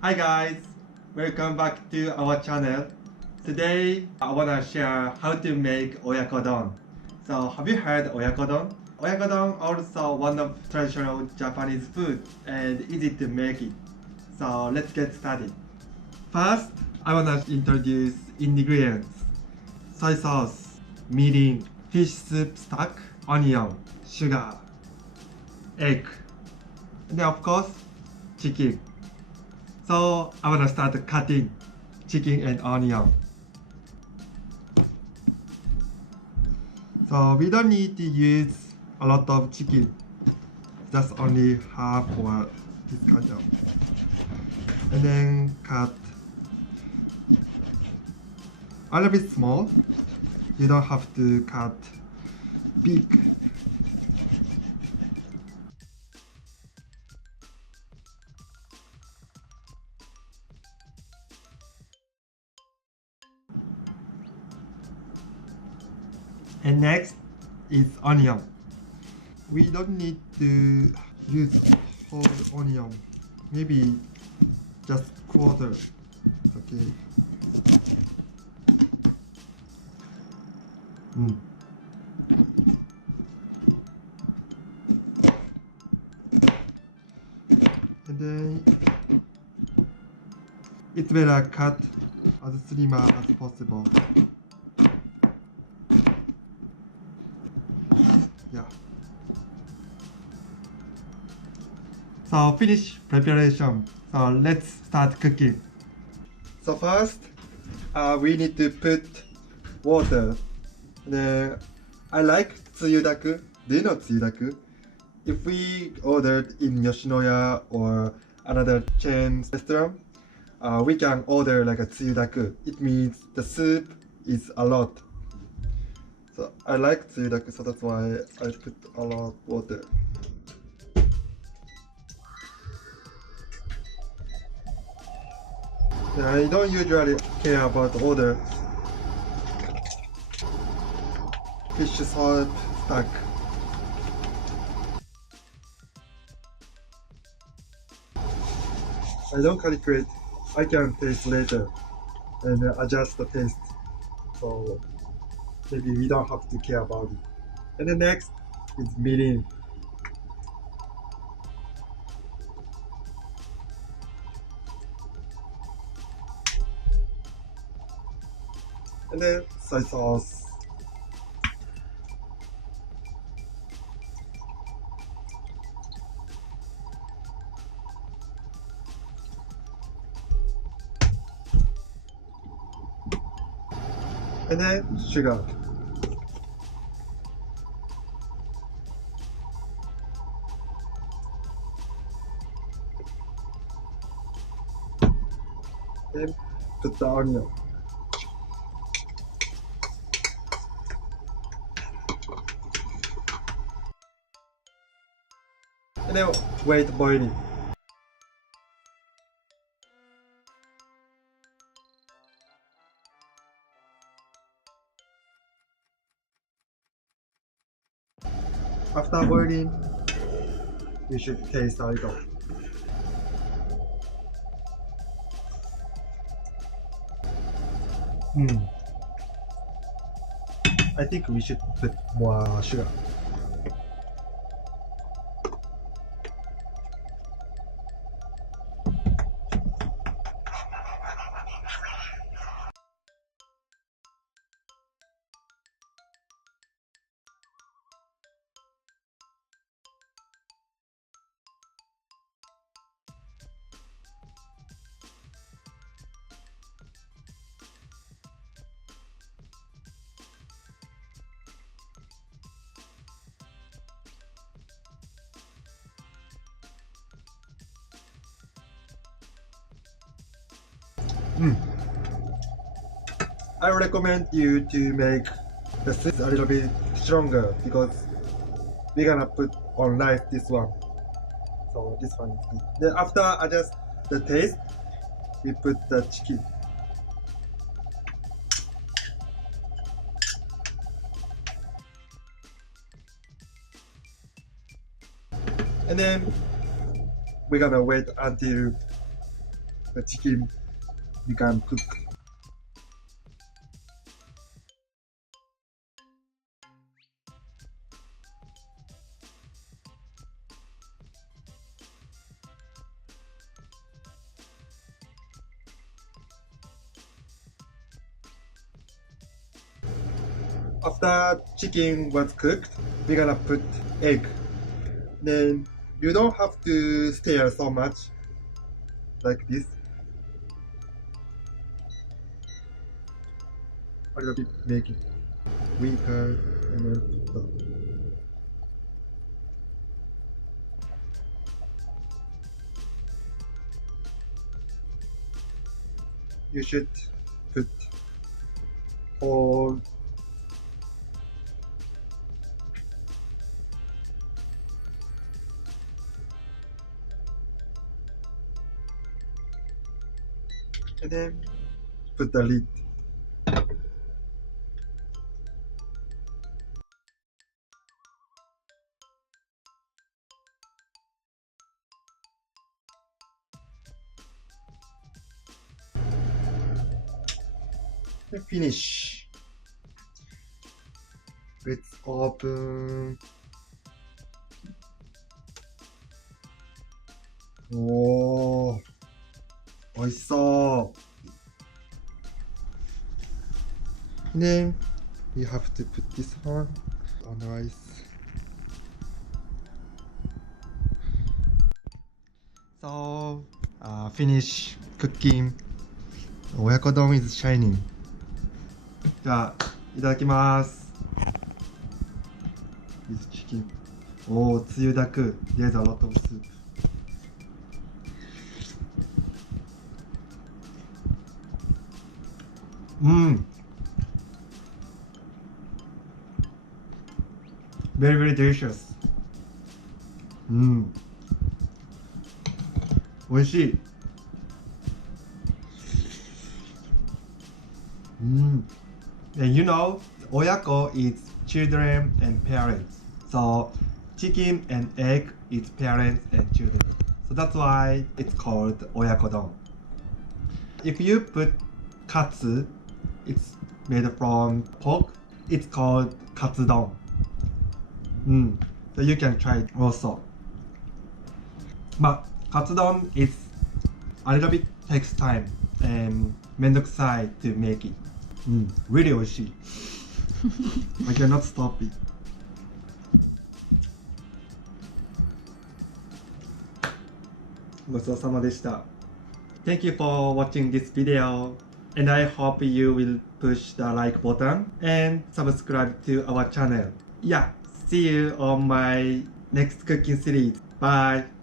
Hi guys, welcome back to our channel. Today I wanna share how to make oyakodon. So have you heard oyakodon? Oyakodon also one of traditional Japanese food and easy to make it. So let's get started. First, I wanna introduce ingredients. Soy sauce, mirin, fish soup stock, onion, sugar, egg, and then of course chicken. So I wanna start cutting chicken and onion. So we don't need to use a lot of chicken, just only half or this kind of. And then cut a little bit small. You don't have to cut big. And next is onion. We don't need to use whole onion. Maybe just quarter. Okay. And then it's better cut as slimmer as possible. Yeah. So finish preparation. So let's start cooking. So first, we need to put water. I like tsuyudaku. Do you know tsuyudaku? If we ordered in Yoshinoya or another chain restaurant, we can order like a tsuyudaku. It means the soup is a lot. So I like tsuyudaku, so that's why I put a lot of water. I don't usually care about order. Fish salt stock. I don't calculate. I can taste later and adjust the taste. So maybe we don't have to care about it. And the next is mirin. And then soy sauce. And then sugar. Then put the onion. And then wait boiling. After boiling, you should taste a little. I think we should put more sugar. I recommend you to make the soup a little bit stronger because we're gonna put on rice this one. So this one is good. Then after adjust the taste, we put the chicken. And then we're gonna wait until the chicken become cooked. After chicken was cooked, we're gonna put egg. Then you don't have to stir so much, like this. A little bit make it weaker and then put the you should put all and then put the lid. And finish. Let's open. Oh, 美味しそう。Then we have to put this one on rice. So, finish cooking. Oyakodon is shining. じゃあ、いただきます。This chicken. おお、つゆだく。There's a lot of soup. Very, very delicious. 美味しい。And you know, oyako is children and parents. So chicken and egg is parents and children. So that's why it's called oyakodon. If you put katsu, it's made from pork. It's called katsudon. So you can try it also. But katsudon is a little bit takes time and めんどくさい to make it. Really 美味しい。I cannot stop it. ごちそうさまでした。Thank you for watching this video. And I hope you will push the like button and subscribe to our channel. Yeah, see you on my next cooking series. Bye.